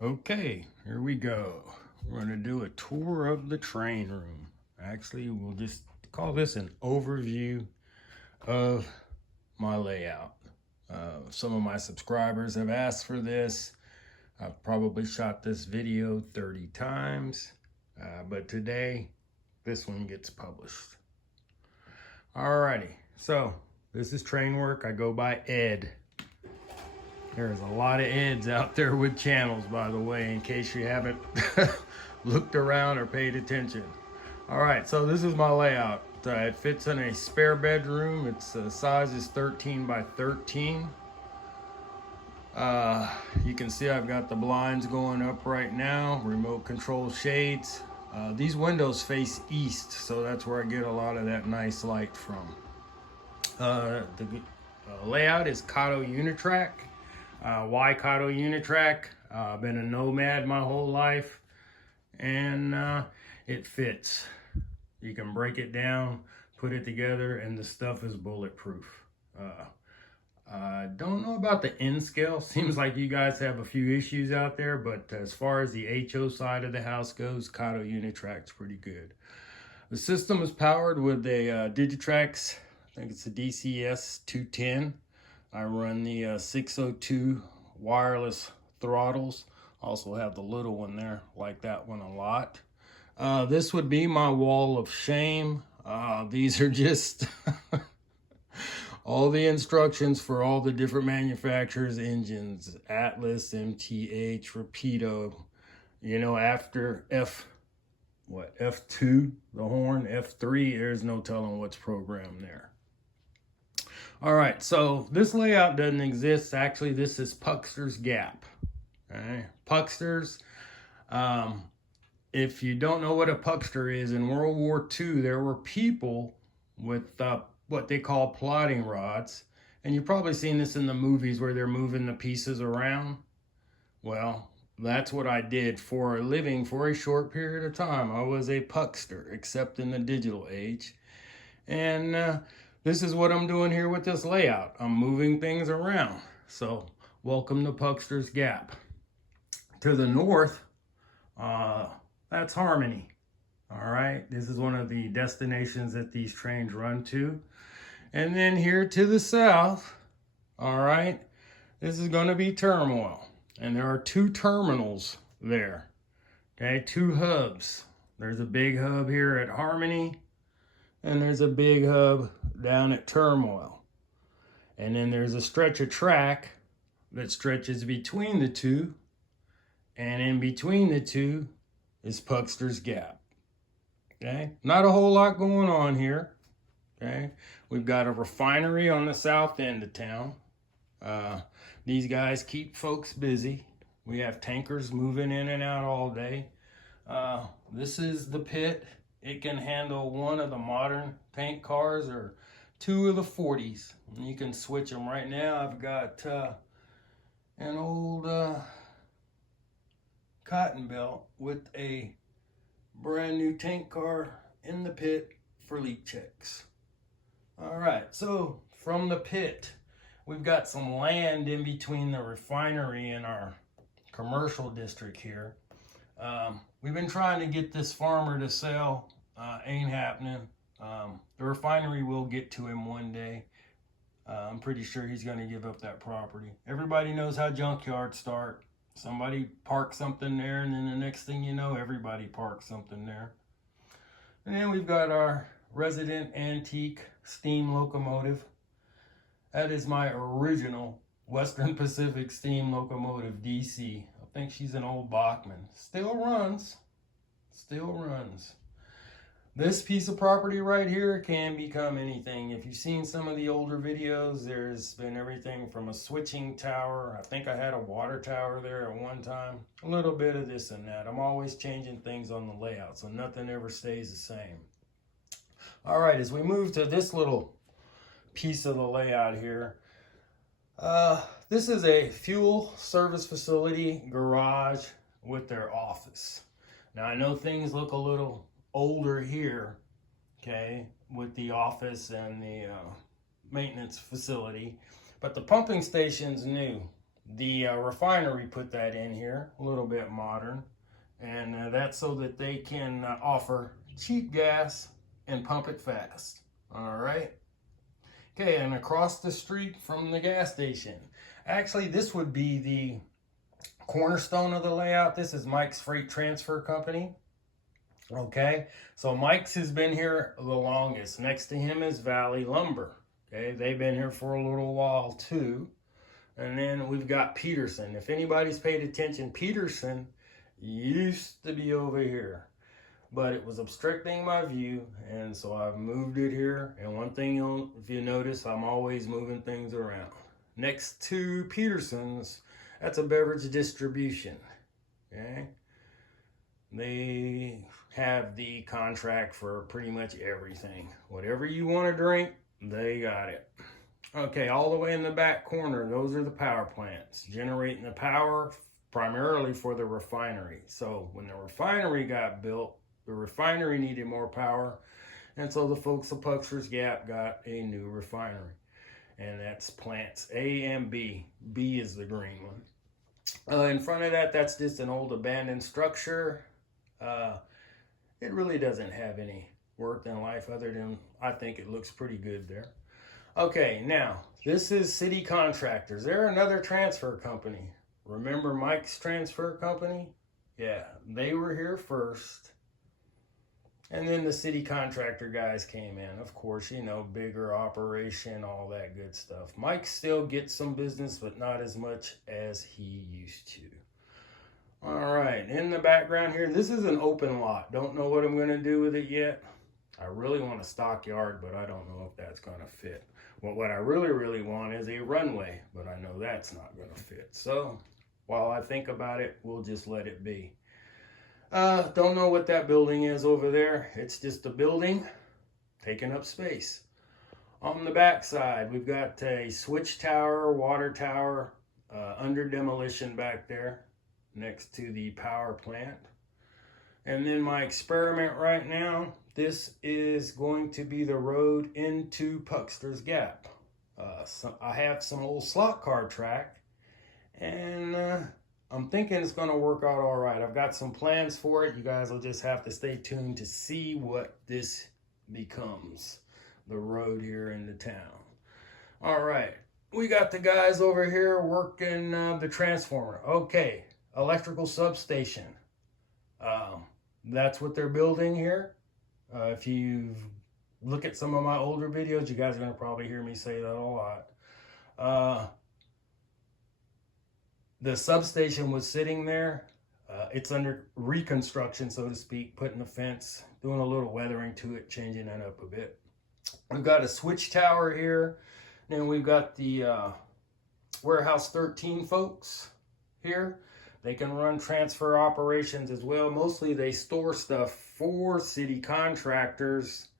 Okay, here we go. We're going to do a tour of the train room. Actually, we'll just call this an overview of my layout. Some of my subscribers have asked for this. I've probably shot this video 30 times, but today this one gets published. Alrighty, so this is train work. I go by Ed. There's a lot of Eds out there with channels, by the way, in case you haven't looked around or paid attention. All right, so this is my layout. It fits in a spare bedroom. Its size is 13 by 13. You can see I've got the blinds going up right now, remote control shades. These windows face east, so that's where I get a lot of that nice light from. The layout is Kato Unitrack. Why Kato Unitrack? I've been a nomad my whole life, and it fits. You can break it down, put it together, and the stuff is bulletproof. I don't know about the N scale. Seems like you guys have a few issues out there, but as far as the HO side of the house goes, Kato Unitrack's pretty good. The system is powered with a Digitrax, I think it's a DCS 210. I run the 602 wireless throttles. Also have the little one there, like that one a lot. This would be my wall of shame. These are just all the instructions for all the different manufacturers' engines. Atlas, MTH, Rapido. You know, after F2, the horn, F3, there's no telling what's programmed there. All right, so this layout doesn't exist. Actually, this is Puckster's gap. Okay? Puckster's, if you don't know what a Puckster is, in World War II, there were people with what they call plotting rods. And you've probably seen this in the movies where they're moving the pieces around. Well, that's what I did for a living for a short period of time. I was a Puckster, except in the digital age. And this is what I'm doing here with this layout. I'm moving things around. So welcome to Puckster's Gap. To the north, that's Harmony. All right, this is one of the destinations that these trains run to. And then here to the south, all right, this is going to be Turmoil. And there are two terminals there, okay, two hubs. There's a big hub here at Harmony, and there's a big hub down at Turmoil. And then there's a stretch of track that stretches between the two, and in between the two is Puckster's Gap. Okay, not a whole lot going on here. Okay, we've got a refinery on the south end of town. These guys keep folks busy. We have tankers moving in and out all day. This is the pit. It can handle one of the modern tank cars or two of the 40s. And you can switch them right now. I've got an old cotton belt with a brand new tank car in the pit for leak checks. All right, so from the pit, we've got some land in between the refinery and our commercial district here. We've been trying to get this farmer to sell. Ain't happening. The refinery will get to him one day. I'm pretty sure he's going to give up that property. Everybody knows how junkyards start. Somebody parks something there, and then the next thing you know, everybody parks something there. And then we've got our resident antique steam locomotive. That is my original Western Pacific steam locomotive, DC. I think she's an old Bachman. Still runs. Still runs. This piece of property right here can become anything. If you've seen some of the older videos, there's been everything from a switching tower. I think I had a water tower there at one time. A little bit of this and that. I'm always changing things on the layout, so nothing ever stays the same. All right, as we move to this little piece of the layout here, this is a fuel service facility garage with their office. Now, I know things look a little older here, okay, with the office and the maintenance facility, but the pumping station's new. The refinery put that in here, a little bit modern, and that's so that they can offer cheap gas and pump it fast. All right. Okay, and across the street from the gas station, actually, this would be the cornerstone of the layout. This is Mike's Freight Transfer Company. Okay, so Mike's has been here the longest. Next to him is Valley Lumber. Okay, they've been here for a little while too. And then we've got Peterson. If anybody's paid attention, Peterson used to be over here, but it was obstructing my view, and so I've moved it here. And one thing, if you notice, I'm always moving things around. Next to Peterson's, that's a beverage distribution. Okay, they have the contract for pretty much everything. Whatever you want to drink, they got it. Okay, all the way in the back corner, those are the power plants, generating the power primarily for the refinery. So when the refinery got built, the refinery needed more power, and so the folks of Puckster's Gap got a new refinery. And that's plants A and B. B is the green one. In front of that, that's just an old abandoned structure. It really doesn't have any worth in life other than I think it looks pretty good there. Okay, now, this is City Contractors. They're another transfer company. Remember Mike's Transfer Company? Yeah, they were here first. And then the City Contractor guys came in. Of course, you know, bigger operation, all that good stuff. Mike still gets some business, but not as much as he used to. All right, in the background here, this is an open lot. Don't know what I'm going to do with it yet. I really want a stockyard, but I don't know if that's going to fit. Well, what I really want is a runway, but I know that's not going to fit. So while I think about it, we'll just let it be. Don't know what that building is over there. It's just a building taking up space. On the back side, we've got a switch tower, water tower, under demolition back there next to the power plant. And then my experiment right now, this is going to be the road into Puckster's Gap. I have some old slot car track, and I'm thinking it's going to work out all right. I've got some plans for it. You guys will just have to stay tuned to see what this becomes, the road here into town. All right, we got the guys over here working the transformer. Okay, electrical substation. That's what they're building here. If you look at some of my older videos, you guys are going to probably hear me say that a lot. The substation was sitting there. It's under reconstruction, so to speak, putting a fence, doing a little weathering to it, changing that up a bit. We've got a switch tower here. Then we've got the Warehouse 13 folks here. They can run transfer operations as well. Mostly they store stuff for city contractors,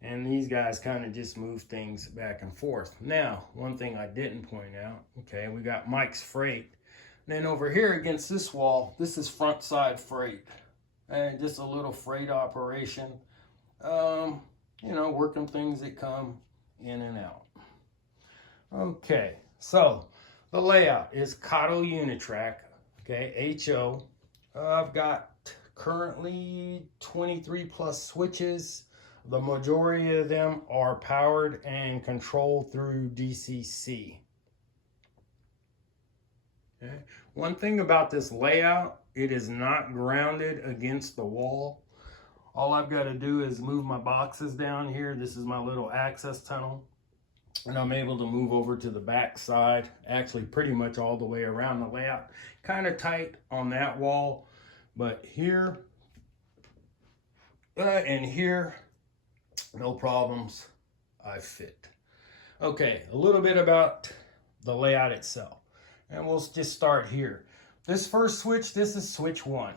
and these guys kind of just move things back and forth. Now, one thing I didn't point out, okay, we got Mike's Freight. Then over here against this wall, this is front side freight. And just a little freight operation. You know, working things that come in and out. Okay, so the layout is Cotto Unitrack. Okay, HO. I've got currently 23 plus switches. The majority of them are powered and controlled through DCC. Okay. One thing about this layout, it is not grounded against the wall. All I've got to do is move my boxes down here. This is my little access tunnel. And I'm able to move over to the back side, actually pretty much all the way around the layout. Kind of tight on that wall, but here and here, no problems, I fit. Okay, a little bit about the layout itself. And we'll just start here. This first switch, this is switch 1.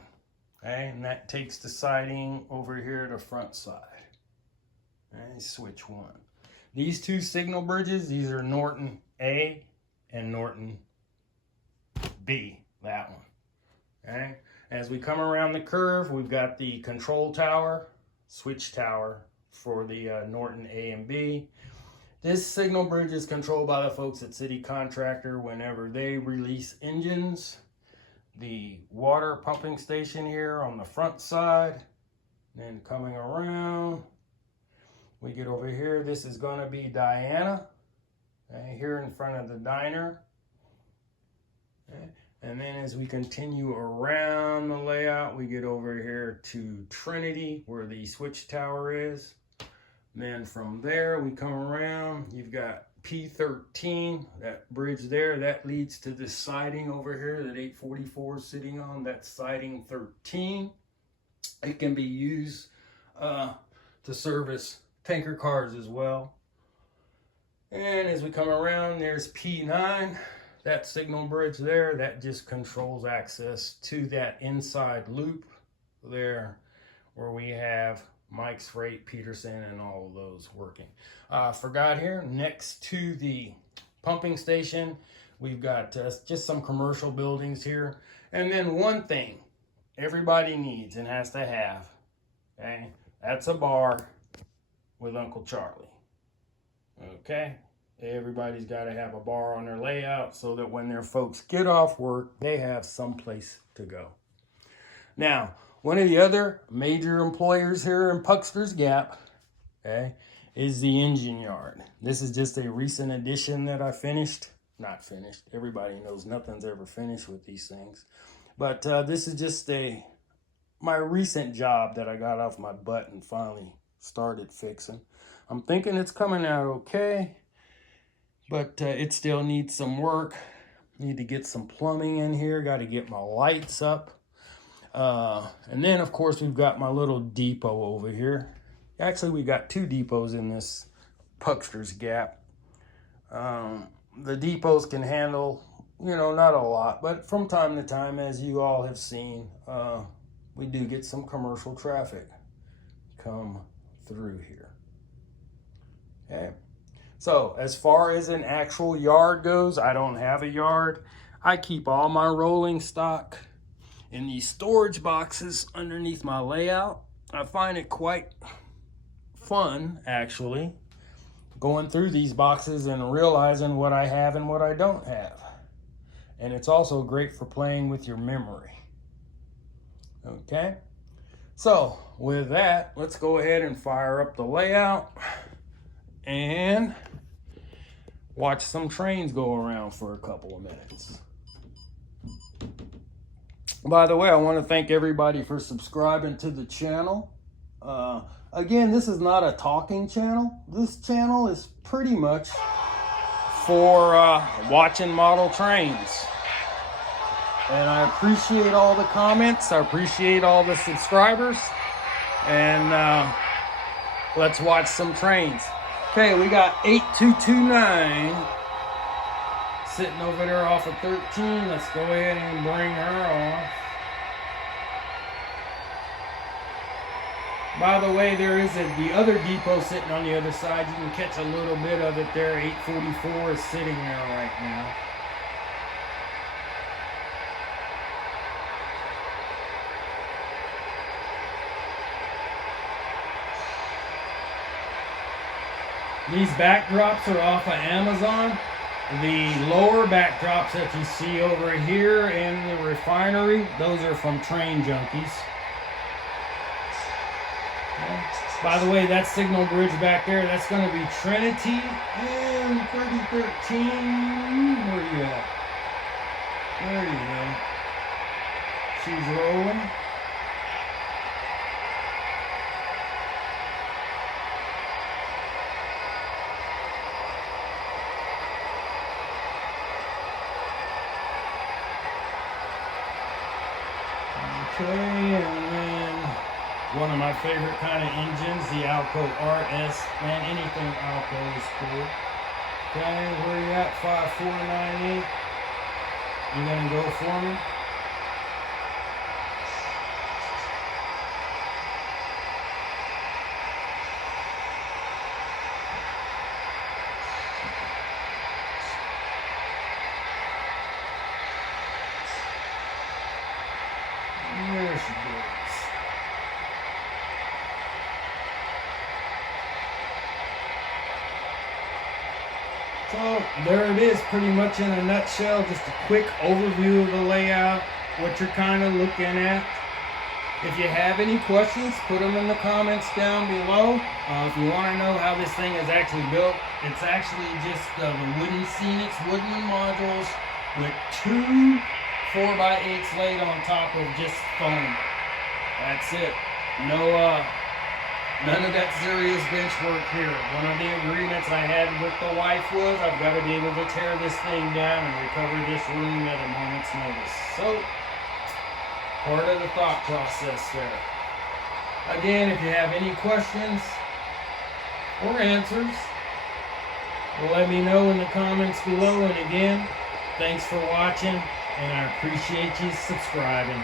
Okay, and that takes the siding over here to front side. Okay, switch 1. These two signal bridges, these are Norton A and Norton B, that one. Okay, as we come around the curve, we've got the control tower, switch tower for the Norton A and B. This signal bridge is controlled by the folks at City Contractor whenever they release engines. The water pumping station here on the front side. Then coming around, we get over here. This is going to be Diana, okay, here in front of the diner. Okay. And then as we continue around the layout, we get over here to Trinity, where the switch tower is. Then from there, we come around. You've got P13, that bridge there. That leads to this siding over here that 844 is sitting on. That's siding 13. It can be used to service tanker cars as well. And as we come around, there's P9. That signal bridge there, that just controls access to that inside loop there where we have Mike's Freight, Peterson, and all of those working. Forgot here, next to the pumping station, we've got just some commercial buildings here. And then one thing everybody needs and has to have, okay, that's a bar with Uncle Charlie, okay? Everybody's got to have a bar on their layout so that when their folks get off work, they have someplace to go. Now, one of the other major employers here in Puckster's Gap, okay, is the engine yard. This is just a recent addition that I finished. Not finished. Everybody knows nothing's ever finished with these things. But this is just my recent job that I got off my butt and finally started fixing. I'm thinking it's coming out okay. But it still needs some work. Need to get some plumbing in here. Got to get my lights up. And then, of course, we've got my little depot over here. Actually, we got two depots in this Puckster's Gap. The depots can handle, not a lot. But from time to time, as you all have seen, we do get some commercial traffic come through here. Okay. So as far as an actual yard goes, I don't have a yard. I keep all my rolling stock in these storage boxes underneath my layout. I find it quite fun, actually, going through these boxes and realizing what I have and what I don't have. And it's also great for playing with your memory. Okay? So with that, let's go ahead and fire up the layout and watch some trains go around for a couple of minutes. By the way, I want to thank everybody for subscribing to the channel. Again, this is not a talking channel. This channel is pretty much for watching model trains. And I appreciate all the comments. I appreciate all the subscribers. And let's watch some trains. Okay, we got 8229 sitting over there off of 13. Let's go ahead and bring her off. By the way, there is the other depot sitting on the other side. You can catch a little bit of it there. 844 is sitting there right now. These backdrops are off of Amazon. The lower backdrops that you see over here in the refinery, those are from Train Junkies. Okay. By the way, that signal bridge back there, that's going to be Trinity and 3013. Where are you at? There you go. She's rolling. Okay, and then one of my favorite kind of engines, the Alco RS. Man, anything Alco is cool. Okay, where you at? 5498. You gonna go for me? There she goes. So there it is, pretty much in a nutshell, just a quick overview of the layout, what you're kind of looking at. If you have any questions, put them in the comments down below. If you want to know how this thing is actually built, it's actually just the wooden scenics, wooden modules with 2 4x8s laid on top of just foam. That's it. No, none of that serious bench work here. One of the agreements I had with the wife was I've got to be able to tear this thing down and recover this room at a moment's notice. So, part of the thought process there. Again, if you have any questions or answers, let me know in the comments below. And again, thanks for watching, and I appreciate you subscribing.